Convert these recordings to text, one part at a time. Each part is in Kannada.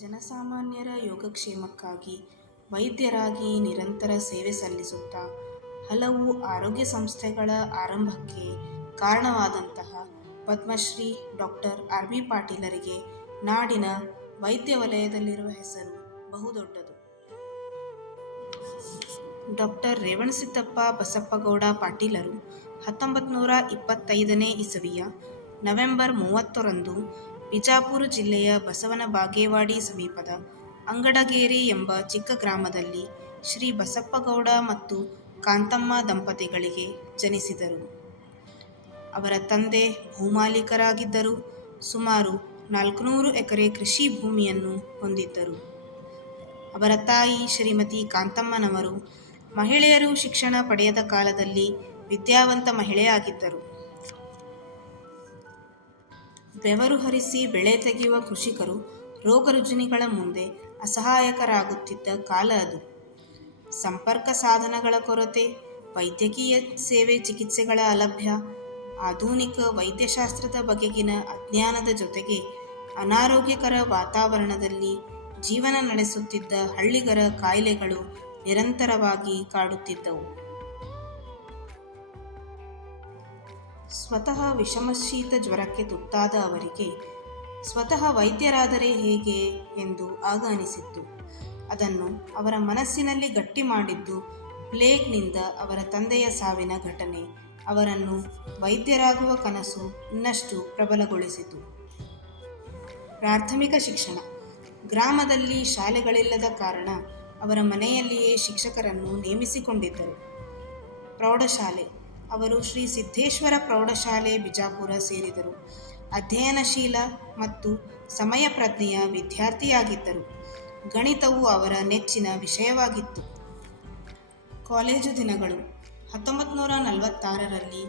ಜನಸಾಮಾನ್ಯರ ಯೋಗಕ್ಷೇಮಕ್ಕಾಗಿ ವೈದ್ಯರಾಗಿ ನಿರಂತರ ಸೇವೆ ಸಲ್ಲಿಸುತ್ತಾ ಹಲವು ಆರೋಗ್ಯ ಸಂಸ್ಥೆಗಳ ಆರಂಭಕ್ಕೆ ಕಾರಣವಾದಂತಹ ಪದ್ಮಶ್ರೀ ಡಾಕ್ಟರ್ ಆರ್.ಬಿ. ಪಾಟೀಲರಿಗೆ ನಾಡಿನ ವೈದ್ಯ ವಲಯದಲ್ಲಿರುವ ಹೆಸರು ಬಹುದೊಡ್ಡದು. ಡಾಕ್ಟರ್ ರೇವಣಸಿದ್ದಪ್ಪ ಬಸಪ್ಪಗೌಡ ಪಾಟೀಲರು 1925ನೇ ಇಸವಿಯ ನವೆಂಬರ್ 30ರಂದು ಬಿಜಾಪುರ ಜಿಲ್ಲೆಯ ಬಸವನ ಬಾಗೇವಾಡಿ ಸಮೀಪದ ಅಂಗಡಗೇರಿ ಎಂಬ ಚಿಕ್ಕ ಗ್ರಾಮದಲ್ಲಿ ಶ್ರೀ ಬಸಪ್ಪಗೌಡ ಮತ್ತು ಕಾಂತಮ್ಮ ದಂಪತಿಗಳಿಗೆ ಜನಿಸಿದರು. ಅವರ ತಂದೆ ಭೂಮಾಲೀಕರಾಗಿದ್ದರು. ಸುಮಾರು 400 ಎಕರೆ ಕೃಷಿ ಭೂಮಿಯನ್ನು ಹೊಂದಿದ್ದರು. ಅವರ ತಾಯಿ ಶ್ರೀಮತಿ ಕಾಂತಮ್ಮನವರು ಮಹಿಳೆಯರು ಶಿಕ್ಷಣ ಪಡೆಯದ ಕಾಲದಲ್ಲಿ ವಿದ್ಯಾವಂತ ಮಹಿಳೆಯಾಗಿದ್ದರು. ಬೆವರು ಹರಿಸಿ ಬೆಳೆ ತೆಗೆಯುವ ಕೃಷಿಕರು ರೋಗ ರುಜಿನಗಳ ಮುಂದೆ ಅಸಹಾಯಕರಾಗುತ್ತಿದ್ದ ಕಾಲ ಅದು. ಸಂಪರ್ಕ ಸಾಧನಗಳ ಕೊರತೆ, ವೈದ್ಯಕೀಯ ಸೇವೆ ಚಿಕಿತ್ಸೆಗಳ ಅಲಭ್ಯ, ಆಧುನಿಕ ವೈದ್ಯಶಾಸ್ತ್ರದ ಬಗೆಗಿನ ಅಜ್ಞಾನದ ಜೊತೆಗೆ ಅನಾರೋಗ್ಯಕರ ವಾತಾವರಣದಲ್ಲಿ ಜೀವನ ನಡೆಸುತ್ತಿದ್ದ ಹಳ್ಳಿಗರ ಕಾಯಿಲೆಗಳು ನಿರಂತರವಾಗಿ ಕಾಡುತ್ತಿದ್ದವು. ಸ್ವತಃ ವಿಷಮಶೀತ ಜ್ವರಕ್ಕೆ ತುತ್ತಾದ ಅವರಿಗೆ ಸ್ವತಃ ವೈದ್ಯರಾದರೆ ಹೇಗೆ ಎಂದು ಆಗ ಅನಿಸಿತ್ತು. ಅದನ್ನು ಅವರ ಮನಸ್ಸಿನಲ್ಲಿ ಗಟ್ಟಿ ಮಾಡಿದ್ದು ಪ್ಲೇಗ್ನಿಂದ ಅವರ ತಂದೆಯ ಸಾವಿನ ಘಟನೆ ಅವರನ್ನು ವೈದ್ಯರಾಗುವ ಕನಸು ಇನ್ನಷ್ಟು ಪ್ರಬಲಗೊಳಿಸಿತು. ಪ್ರಾಥಮಿಕ ಶಿಕ್ಷಣ. ಗ್ರಾಮದಲ್ಲಿ ಶಾಲೆಗಳಿಲ್ಲದ ಕಾರಣ ಅವರ ಮನೆಯಲ್ಲಿಯೇ ಶಿಕ್ಷಕರನ್ನು ನೇಮಿಸಿಕೊಂಡಿದ್ದರು. ಪ್ರೌಢಶಾಲೆ. ಅವರು ಶ್ರೀ ಸಿದ್ದೇಶ್ವರ ಪ್ರೌಢಶಾಲೆ ಬಿಜಾಪುರ ಸೇರಿದರು. ಅಧ್ಯಯನಶೀಲ ಮತ್ತು ಸಮಯ ಪ್ರಜ್ಞೆಯ ವಿದ್ಯಾರ್ಥಿಯಾಗಿದ್ದರು. ಗಣಿತವು ಅವರ ನೆಚ್ಚಿನ ವಿಷಯವಾಗಿತ್ತು. ಕಾಲೇಜು ದಿನಗಳು. 1946ರಲ್ಲಿ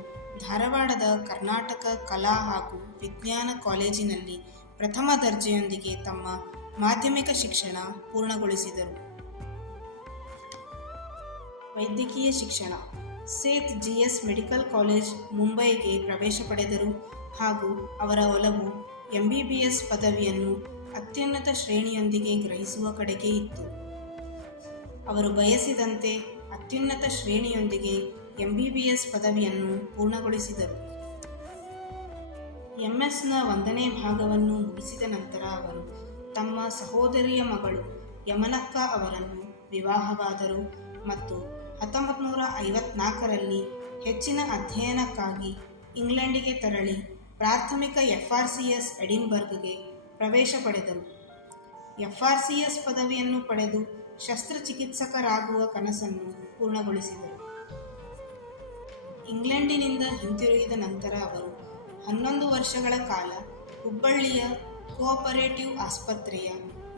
ಧಾರವಾಡದ ಕರ್ನಾಟಕ ಕಲಾ ಹಾಗೂ ವಿಜ್ಞಾನ ಕಾಲೇಜಿನಲ್ಲಿ ಪ್ರಥಮ ದರ್ಜೆಯೊಂದಿಗೆ ತಮ್ಮ ಮಾಧ್ಯಮಿಕ ಶಿಕ್ಷಣ ಪೂರ್ಣಗೊಳಿಸಿದರು. ವೈದ್ಯಕೀಯ ಶಿಕ್ಷಣ. ಸೇತ್ ಜಿ.ಎಸ್. ಮೆಡಿಕಲ್ ಕಾಲೇಜ್ ಮುಂಬೈಗೆ ಪ್ರವೇಶ ಪಡೆದರು ಹಾಗೂ ಅವರ ಒಲವು MBBS ಪದವಿಯನ್ನು ಅತ್ಯುನ್ನತ ಶ್ರೇಣಿಯೊಂದಿಗೆ ಗ್ರಹಿಸುವ ಕಡೆಗೆ ಇತ್ತು. ಅವರು ಬಯಸಿದಂತೆ ಅತ್ಯುನ್ನತ ಶ್ರೇಣಿಯೊಂದಿಗೆ MBBS ಪದವಿಯನ್ನು ಪೂರ್ಣಗೊಳಿಸಿದರು. MS.ನ 1ನೇ ಭಾಗವನ್ನು ಮುಗಿಸಿದ ನಂತರ ಅವರು ತಮ್ಮ ಸಹೋದರಿಯ ಮಗಳು ಯಮನಕ್ಕ ಅವರನ್ನು ವಿವಾಹವಾದರು ಮತ್ತು 1954ರಲ್ಲಿ ಹೆಚ್ಚಿನ ಅಧ್ಯಯನಕ್ಕಾಗಿ ಇಂಗ್ಲೆಂಡಿಗೆ ತೆರಳಿ ಪ್ರಾಥಮಿಕ FRCS ಎಡಿನ್ಬರ್ಗ್ಗೆ ಪ್ರವೇಶ ಪಡೆದರು. FRCS ಪದವಿಯನ್ನು ಪಡೆದು ಶಸ್ತ್ರಚಿಕಿತ್ಸಕರಾಗುವ ಕನಸನ್ನು ಪೂರ್ಣಗೊಳಿಸಿದರು. ಇಂಗ್ಲೆಂಡಿನಿಂದ ಹಿಂತಿರುಗಿದ ನಂತರ ಅವರು 11 ವರ್ಷಗಳ ಕಾಲ ಹುಬ್ಬಳ್ಳಿಯ ಕೋಆಪರೇಟಿವ್ ಆಸ್ಪತ್ರೆಯ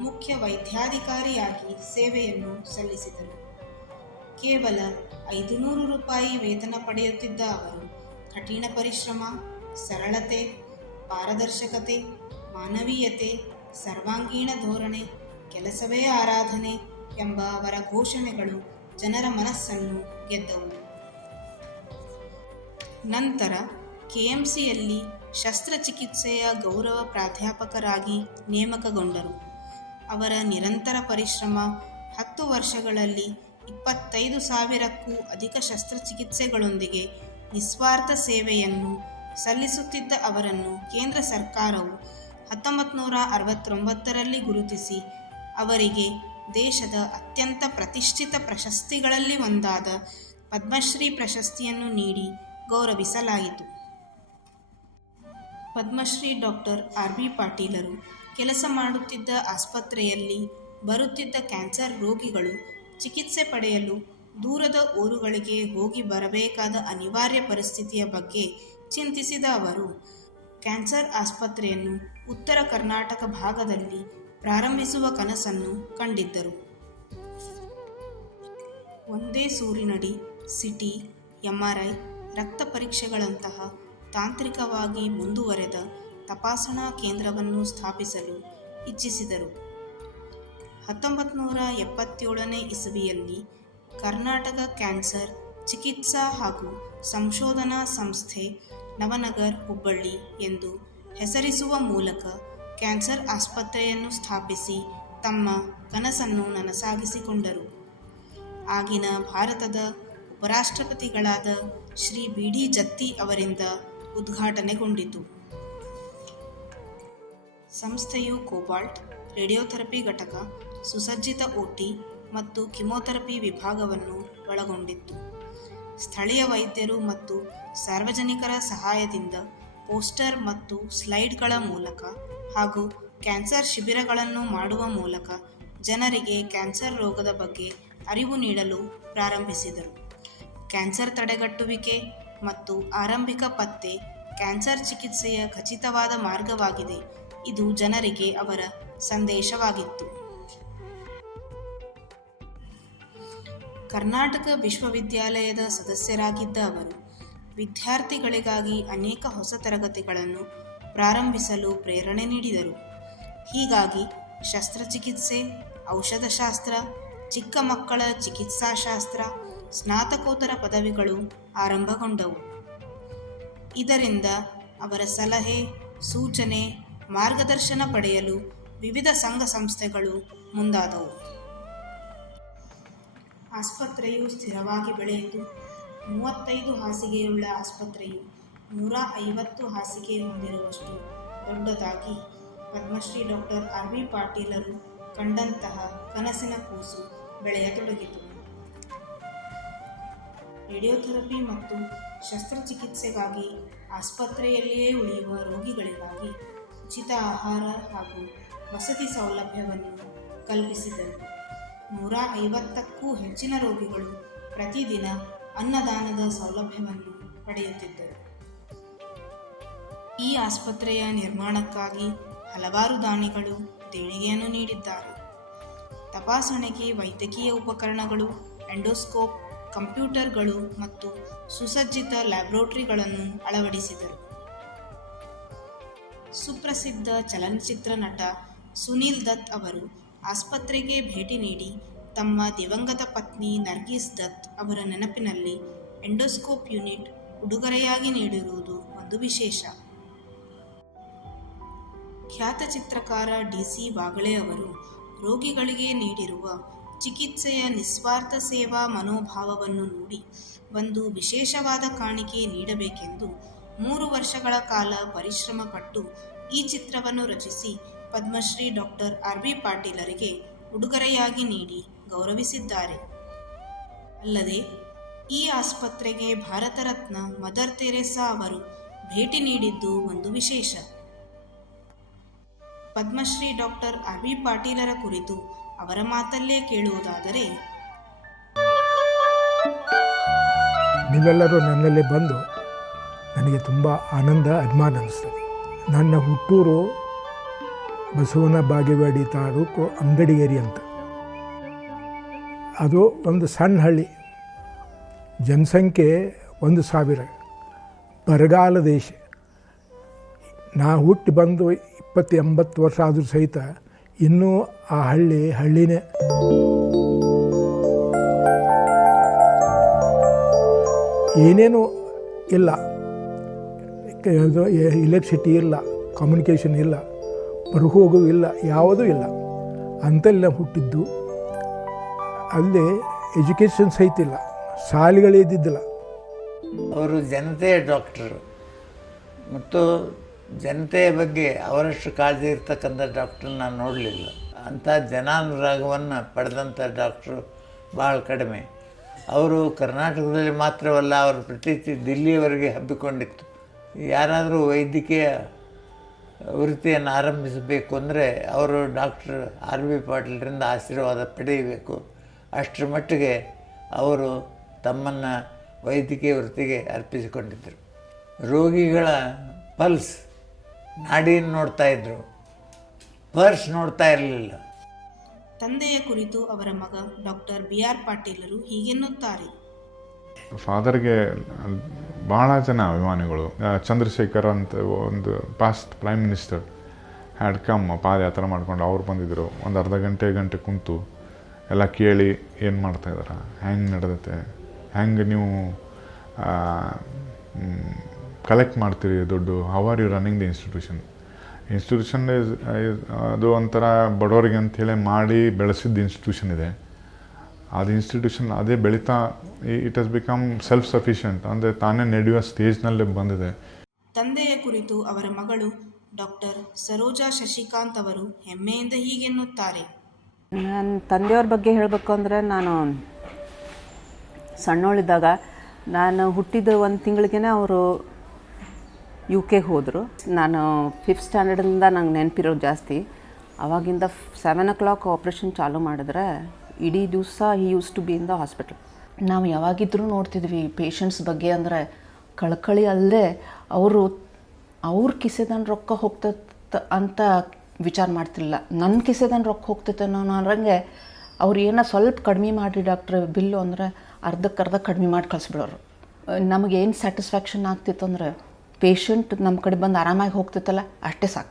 ಮುಖ್ಯ ವೈದ್ಯಾಧಿಕಾರಿಯಾಗಿ ಸೇವೆಯನ್ನು ಸಲ್ಲಿಸಿದರು. ಕೇವಲ 500 ರೂಪಾಯಿ ವೇತನ ಪಡೆಯುತ್ತಿದ್ದ ಅವರು ಕಠಿಣ ಪರಿಶ್ರಮ, ಸರಳತೆ, ಪಾರದರ್ಶಕತೆ, ಮಾನವೀಯತೆ, ಸರ್ವಾಂಗೀಣ ಧೋರಣೆ, ಕೆಲಸವೇ ಆರಾಧನೆ ಎಂಬ ಅವರ ಘೋಷಣೆಗಳು ಜನರ ಮನಸ್ಸನ್ನು ಗೆದ್ದವು. ನಂತರ KMCಯಲ್ಲಿ ಶಸ್ತ್ರಚಿಕಿತ್ಸೆಯ ಗೌರವ ಪ್ರಾಧ್ಯಾಪಕರಾಗಿ ನೇಮಕಗೊಂಡರು. ಅವರ ನಿರಂತರ ಪರಿಶ್ರಮ 10 ವರ್ಷಗಳಲ್ಲಿ 25,000ಕ್ಕೂ ಅಧಿಕ ಶಸ್ತ್ರಚಿಕಿತ್ಸೆಗಳೊಂದಿಗೆ ನಿಸ್ವಾರ್ಥ ಸೇವೆಯನ್ನು ಸಲ್ಲಿಸುತ್ತಿದ್ದ ಅವರನ್ನು ಕೇಂದ್ರ ಸರ್ಕಾರವು 1969ರಲ್ಲಿ ಗುರುತಿಸಿ ಅವರಿಗೆ ದೇಶದ ಅತ್ಯಂತ ಪ್ರತಿಷ್ಠಿತ ಪ್ರಶಸ್ತಿಗಳಲ್ಲಿ ಒಂದಾದ ಪದ್ಮಶ್ರೀ ಪ್ರಶಸ್ತಿಯನ್ನು ನೀಡಿ ಗೌರವಿಸಲಾಯಿತು. Padmashri doctor R B. ಪಾಟೀಲರು ಕೆಲಸ ಮಾಡುತ್ತಿದ್ದ ಆಸ್ಪತ್ರೆಯಲ್ಲಿ ಬರುತ್ತಿದ್ದ ಕ್ಯಾನ್ಸರ್ ರೋಗಿಗಳು ಚಿಕಿತ್ಸೆ ಪಡೆಯಲು ದೂರದ ಊರುಗಳಿಗೆ ಹೋಗಿ ಬರಬೇಕಾದ ಅನಿವಾರ್ಯ ಪರಿಸ್ಥಿತಿಯ ಬಗ್ಗೆ ಚಿಂತಿಸಿದ ಅವರು ಕ್ಯಾನ್ಸರ್ ಆಸ್ಪತ್ರೆಯನ್ನು ಉತ್ತರ ಕರ್ನಾಟಕ ಭಾಗದಲ್ಲಿ ಪ್ರಾರಂಭಿಸುವ ಕನಸನ್ನು ಕಂಡಿದ್ದರು. ಒಂದೇ ಸೂರಿನಡಿ CT, MRI, ರಕ್ತ ಪರೀಕ್ಷೆಗಳಂತಹ ತಾಂತ್ರಿಕವಾಗಿ ಮುಂದುವರೆದ ತಪಾಸಣಾ ಕೇಂದ್ರವನ್ನು ಸ್ಥಾಪಿಸಲು ಇಚ್ಛಿಸಿದರು. 1977ನೇ ಇಸವಿಯಲ್ಲಿ ಕರ್ನಾಟಕ ಕ್ಯಾನ್ಸರ್ ಚಿಕಿತ್ಸಾ ಹಾಗೂ ಸಂಶೋಧನಾ ಸಂಸ್ಥೆ ನವನಗರ್ ಹುಬ್ಬಳ್ಳಿ ಎಂದು ಹೆಸರಿಸುವ ಮೂಲಕ ಕ್ಯಾನ್ಸರ್ ಆಸ್ಪತ್ರೆಯನ್ನು ಸ್ಥಾಪಿಸಿ ತಮ್ಮ ಕನಸನ್ನು ನನಸಾಗಿಸಿಕೊಂಡರು. ಆಗಿನ ಭಾರತದ ಉಪರಾಷ್ಟ್ರಪತಿಗಳಾದ ಶ್ರೀ ಬಿ.ಡಿ. ಜತ್ತಿ ಅವರಿಂದ ಉದ್ಘಾಟನೆಗೊಂಡಿತು. ಸಂಸ್ಥೆಯು ಕೋಬಾಲ್ಟ್, ರೇಡಿಯೋಥೆರಪಿ ಘಟಕ, ಸುಸಜ್ಜಿತ OT ಮತ್ತು ಕಿಮೊಥೆರಪಿ ವಿಭಾಗವನ್ನು ಒಳಗೊಂಡಿತ್ತು. ಸ್ಥಳೀಯ ವೈದ್ಯರು ಮತ್ತು ಸಾರ್ವಜನಿಕರ ಸಹಾಯದಿಂದ ಪೋಸ್ಟರ್ ಮತ್ತು ಸ್ಲೈಡ್ಗಳ ಮೂಲಕ ಹಾಗೂ ಕ್ಯಾನ್ಸರ್ ಶಿಬಿರಗಳನ್ನು ಮಾಡುವ ಮೂಲಕ ಜನರಿಗೆ ಕ್ಯಾನ್ಸರ್ ರೋಗದ ಬಗ್ಗೆ ಅರಿವು ನೀಡಲು ಪ್ರಾರಂಭಿಸಿದರು. ಕ್ಯಾನ್ಸರ್ ತಡೆಗಟ್ಟುವಿಕೆ ಮತ್ತು ಆರಂಭಿಕ ಪತ್ತೆ ಕ್ಯಾನ್ಸರ್ ಚಿಕಿತ್ಸೆಯ ಖಚಿತವಾದ ಮಾರ್ಗವಾಗಿದೆ. ಇದು ಜನರಿಗೆ ಅವರ ಸಂದೇಶವಾಗಿತ್ತು. ಕರ್ನಾಟಕ ವಿಶ್ವವಿದ್ಯಾಲಯದ ಸದಸ್ಯರಾಗಿದ್ದ ಅವರು ವಿದ್ಯಾರ್ಥಿಗಳಿಗಾಗಿ ಅನೇಕ ಹೊಸ ತರಗತಿಗಳನ್ನು ಪ್ರಾರಂಭಿಸಲು ಪ್ರೇರಣೆ ನೀಡಿದರು. ಹೀಗಾಗಿ ಶಸ್ತ್ರಚಿಕಿತ್ಸೆ, ಔಷಧಶಾಸ್ತ್ರ, ಚಿಕ್ಕ ಮಕ್ಕಳ ಚಿಕಿತ್ಸಾಶಾಸ್ತ್ರ, ಸ್ನಾತಕೋತ್ತರ ಪದವಿಗಳು ಆರಂಭಗೊಂಡವು. ಇದರಿಂದ ಅವರ ಸಲಹೆ, ಸೂಚನೆ, ಮಾರ್ಗದರ್ಶನ ಪಡೆಯಲು ವಿವಿಧ ಸಂಘ ಸಂಸ್ಥೆಗಳು ಮುಂದಾದವು. ಆಸ್ಪತ್ರೆಯು ಸ್ಥಿರವಾಗಿ ಬೆಳೆಯಿತು. 35 ಹಾಸಿಗೆಯುಳ್ಳ ಆಸ್ಪತ್ರೆಯು 150 ಹಾಸಿಗೆ ಹೊಂದಿರುವಷ್ಟು ದೊಡ್ಡದಾಗಿ ಪದ್ಮಶ್ರೀ ಡಾಕ್ಟರ್ R.V. ಪಾಟೀಲರು ಕಂಡಂತಹ ಕನಸಿನ ಕೂಸು ಬೆಳೆಯತೊಡಗಿತು. ರೇಡಿಯೋಥೆರಪಿ ಮತ್ತು ಶಸ್ತ್ರಚಿಕಿತ್ಸೆಗಾಗಿ ಆಸ್ಪತ್ರೆಯಲ್ಲಿಯೇ ಉಳಿಯುವ ರೋಗಿಗಳಿಗಾಗಿ ಉಚಿತ ಆಹಾರ ಹಾಗೂ ವಸತಿ ಸೌಲಭ್ಯವನ್ನು ಕಲ್ಪಿಸಿದರು. 150ಕ್ಕೂ ಹೆಚ್ಚಿನ ರೋಗಿಗಳು ಪ್ರತಿದಿನ ಅನ್ನದಾನದ ಸೌಲಭ್ಯವನ್ನು ಪಡೆಯುತ್ತಿದ್ದರು. ಈ ಆಸ್ಪತ್ರೆಯ ನಿರ್ಮಾಣಕ್ಕಾಗಿ ಹಲವಾರು ದಾನಿಗಳು ದೇಣಿಗೆಯನ್ನು ನೀಡಿದ್ದಾರೆ. ತಪಾಸಣೆಗೆ ವೈದ್ಯಕೀಯ ಉಪಕರಣಗಳು, ಎಂಡೋಸ್ಕೋಪ್, ಕಂಪ್ಯೂಟರ್ಗಳು ಮತ್ತು ಸುಸಜ್ಜಿತ ಲ್ಯಾಬ್ರೋಟರಿಗಳನ್ನು ಅಳವಡಿಸಿದರು. ಸುಪ್ರಸಿದ್ಧ ಚಲನಚಿತ್ರ ನಟ ಸುನೀಲ್ ದತ್ ಅವರು ಆಸ್ಪತ್ರೆಗೆ ಭೇಟಿ ನೀಡಿ ತಮ್ಮ ದಿವಂಗತ ಪತ್ನಿ ನರ್ಗೀಸ್ ದತ್ ಅವರ ನೆನಪಿನಲ್ಲಿ ಎಂಡೋಸ್ಕೋಪ್ ಯೂನಿಟ್ ಉಡುಗೊರೆಯಾಗಿ ನೀಡಿರುವುದು ಒಂದು ವಿಶೇಷ. ಖ್ಯಾತ ಚಿತ್ರಕಾರ DC ಬಾಗಳೆ ಅವರು ರೋಗಿಗಳಿಗೆ ನೀಡಿರುವ ಚಿಕಿತ್ಸೆಯ ನಿಸ್ವಾರ್ಥ ಸೇವಾ ಮನೋಭಾವವನ್ನು ನೋಡಿ ಒಂದು ವಿಶೇಷವಾದ ಕಾಣಿಕೆ ನೀಡಬೇಕೆಂದು 3 ವರ್ಷಗಳ ಕಾಲ ಪರಿಶ್ರಮ ಪಟ್ಟು ಈ ಚಿತ್ರವನ್ನು ರಚಿಸಿ ಪದ್ಮಶ್ರೀ ಡಾಕ್ಟರ್ R.V. ಪಾಟೀಲರಿಗೆ ಉಡುಗೊರೆಯಾಗಿ ನೀಡಿ ಗೌರವಿಸಿದ್ದಾರೆ. ಅಲ್ಲದೆ ಈ ಆಸ್ಪತ್ರೆಗೆ ಭಾರತ ರತ್ನ ಮದರ್ ತೆರೇಸಾ ಅವರು ಭೇಟಿ ನೀಡಿದ್ದು ಒಂದು ವಿಶೇಷ. Padmashri doctor R.V. ಪಾಟೀಲರ ಕುರಿತು ಅವರ ಮಾತಲ್ಲೇ ಕೇಳುವುದಾದರೆ, ನೀವೆಲ್ಲರೂ ನನ್ನಲ್ಲಿ ಬಂದು ನನಗೆ ತುಂಬ ಆನಂದ, ಅಭಿಮಾನ ಅನ್ನಿಸ್ತದೆ. ನನ್ನ ಹುಟ್ಟೂರು ಬಸವನ ಬಾಗೇವಾಡಿ ತಾಲೂಕು ಅಂಗಡಿಗೇರಿ ಅಂತ. ಅದು ಒಂದು ಸಣ್ಣ ಹಳ್ಳಿ, ಜನಸಂಖ್ಯೆ 1,000, ಬರಗಾಲ ದೇಶ. ನಾ ಹುಟ್ಟಿ ಬಂದು 80 ವರ್ಷ ಆದರೂ ಸಹಿತ ಇನ್ನೂ ಆ ಹಳ್ಳಿನೇ. ಏನೇನೂ ಇಲ್ಲ, ಎಲೆಕ್ಟ್ರಿಸಿಟಿ ಇಲ್ಲ, ಕಮ್ಯುನಿಕೇಷನ್ ಇಲ್ಲ, ಹೊರಗೋಗು ಇಲ್ಲ, ಯಾವುದೂ ಇಲ್ಲ. ಅಂತಲ್ಲಿ ನಾವು ಹುಟ್ಟಿದ್ದು. ಅಲ್ಲಿ ಎಜುಕೇಷನ್ ಸಹಿತ ಇಲ್ಲ, ಶಾಲೆಗಳೇ ಇದ್ದಿದ್ದಿಲ್ಲ. ಅವರು ಜನತೆಯ ಡಾಕ್ಟರು ಮತ್ತು ಜನತೆಯ ಬಗ್ಗೆ ಅವರಷ್ಟು ಕಾಳಜಿ ಇರ್ತಕ್ಕಂಥ ಡಾಕ್ಟ್ರ್ ನಾನು ನೋಡಲಿಲ್ಲ. ಅಂಥ ಜನಾನುರಾಗವನ್ನು ಪಡೆದಂಥ ಡಾಕ್ಟ್ರು ಭಾಳ ಕಡಿಮೆ. ಅವರು ಕರ್ನಾಟಕದಲ್ಲಿ ಮಾತ್ರವಲ್ಲ, ಅವರ ಪ್ರತೀತಿ ದಿಲ್ಲಿಯವರೆಗೆ ಹಬ್ಬಿಕೊಂಡಿತ್ತು. ಯಾರಾದರೂ ವೈದ್ಯಕೀಯ ವೃತ್ತಿಯನ್ನು ಆರಂಭಿಸಬೇಕು ಅಂದರೆ ಅವರು ಡಾಕ್ಟರ್ R.V. ಪಾಟೀಲರಿಂದ ಆಶೀರ್ವಾದ ಪಡೆಯಬೇಕು. ಅಷ್ಟರ ಮಟ್ಟಿಗೆ ಅವರು ತಮ್ಮನ್ನು ವೈದ್ಯಕೀಯ ವೃತ್ತಿಗೆ ಅರ್ಪಿಸಿಕೊಂಡಿದ್ದರು. ರೋಗಿಗಳ ಪಲ್ಸ್, ನಾಡಿಯನ್ನು ನೋಡ್ತಾಯಿದ್ರು, ಪರ್ಸ್ ನೋಡ್ತಾ ಇರಲಿಲ್ಲ. ತಂದೆಯ ಕುರಿತು ಅವರ ಮಗ ಡಾಕ್ಟರ್ B.R. ಪಾಟೀಲರು ಹೀಗೆನ್ನುತ್ತಾರೆ. ಫಾದರ್ಗೆ ಭಾಳ ಜನ ಅಭಿಮಾನಿಗಳು. ಚಂದ್ರಶೇಖರ್ ಅಂತ ಒಂದು past prime minister had come, ಪಾದಯಾತ್ರೆ ಮಾಡ್ಕೊಂಡು ಅವ್ರು ಬಂದಿದ್ದರು. ಒಂದು ಅರ್ಧ ಗಂಟೆ ಕುಂತು ಎಲ್ಲ ಕೇಳಿ ಏನು ಮಾಡ್ತಾಯಿದ್ದಾರೆ, ಹೆಂಗೆ ನಡೆದೈತೆ, ಹೆಂಗೆ ನೀವು ಕಲೆಕ್ಟ್ ಮಾಡ್ತೀರಿ ದುಡ್ಡು, how are you running the institution, institution ಅದು ಒಂಥರ ಬಡವರಿಗೆ ಅಂಥೇಳಿ ಮಾಡಿ ಬೆಳೆಸಿದ ಇನ್ಸ್ಟಿಟ್ಯೂಷನ್ ಇದೆ. ಅದು ಇನ್ಸ್ಟಿಟ್ಯೂಷನ್ ಅದೇ ಬೆಳೀತಾ it has become self sufficient, ಅಂದರೆ ತಾನೇ ನಡೆಯುವ ಸ್ಟೇಜ್ನಲ್ಲೇ ಬಂದಿದೆ. ತಂದೆಯ ಕುರಿತು ಅವರ ಮಗಳು ಡಾಕ್ಟರ್ ಸರೋಜಾ ಶಶಿಕಾಂತ್ ಅವರು ಹೆಮ್ಮೆಯಿಂದ ಹೀಗೆನ್ನುತ್ತಾರೆ. ನನ್ನ ತಂದೆಯವ್ರ ಬಗ್ಗೆ ಹೇಳಬೇಕು ಅಂದರೆ, ನಾನು ಸಣ್ಣವಳಿದ್ದಾಗ, ನಾನು ಹುಟ್ಟಿದ ಒಂದು ತಿಂಗಳಿಗೇ ಅವರು UK ಹೋದರು. ನಾನು 5th ಸ್ಟ್ಯಾಂಡರ್ಡಿಂದ ನಂಗೆ ನೆನಪಿರೋದು ಜಾಸ್ತಿ. ಆವಾಗಿಂದ 7 o'clock ಆಪ್ರೇಷನ್ ಚಾಲೂ ಮಾಡಿದ್ರೆ ಇಡೀ ದಿವಸ he use to be in the hospital. ನಾವು ಯಾವಾಗಿದ್ರೂ ನೋಡ್ತಿದ್ವಿ ಪೇಷಂಟ್ಸ್ ಬಗ್ಗೆ ಅಂದರೆ ಕಳಕಳಿ ಅಲ್ಲದೆ ಅವ್ರ ಕಿಸೆದನ್ ರೊಕ್ಕ ಹೋಗ್ತೈತೆ ಅಂತ ವಿಚಾರ ಮಾಡ್ತಿಲ್ಲ. ನನ್ನ ಕಿಸೆದನ್ ರೊಕ್ಕ ಹೋಗ್ತೈತೆ ಅನ್ನೋರಂಗೆ ಅವ್ರು ಏನೋ ಸ್ವಲ್ಪ ಕಡಿಮೆ ಮಾಡಿ ಡಾಕ್ಟ್ರ್ ಬಿಲ್ಲು ಅಂದರೆ ಅರ್ಧಕ್ಕರ್ಧ ಕಡಿಮೆ ಮಾಡಿ ಕಳಿಸ್ಬಿಡೋರು. ನಮಗೇನು ಸ್ಯಾಟಿಸ್ಫ್ಯಾಕ್ಷನ್ ಆಗ್ತಿತ್ತು ಅಂದರೆ ಪೇಷಂಟ್ ನಮ್ಮ ಕಡೆ ಬಂದು ಆರಾಮಾಗಿ ಹೋಗ್ತಿತ್ತಲ್ಲ ಅಷ್ಟೇ ಸಾಕು.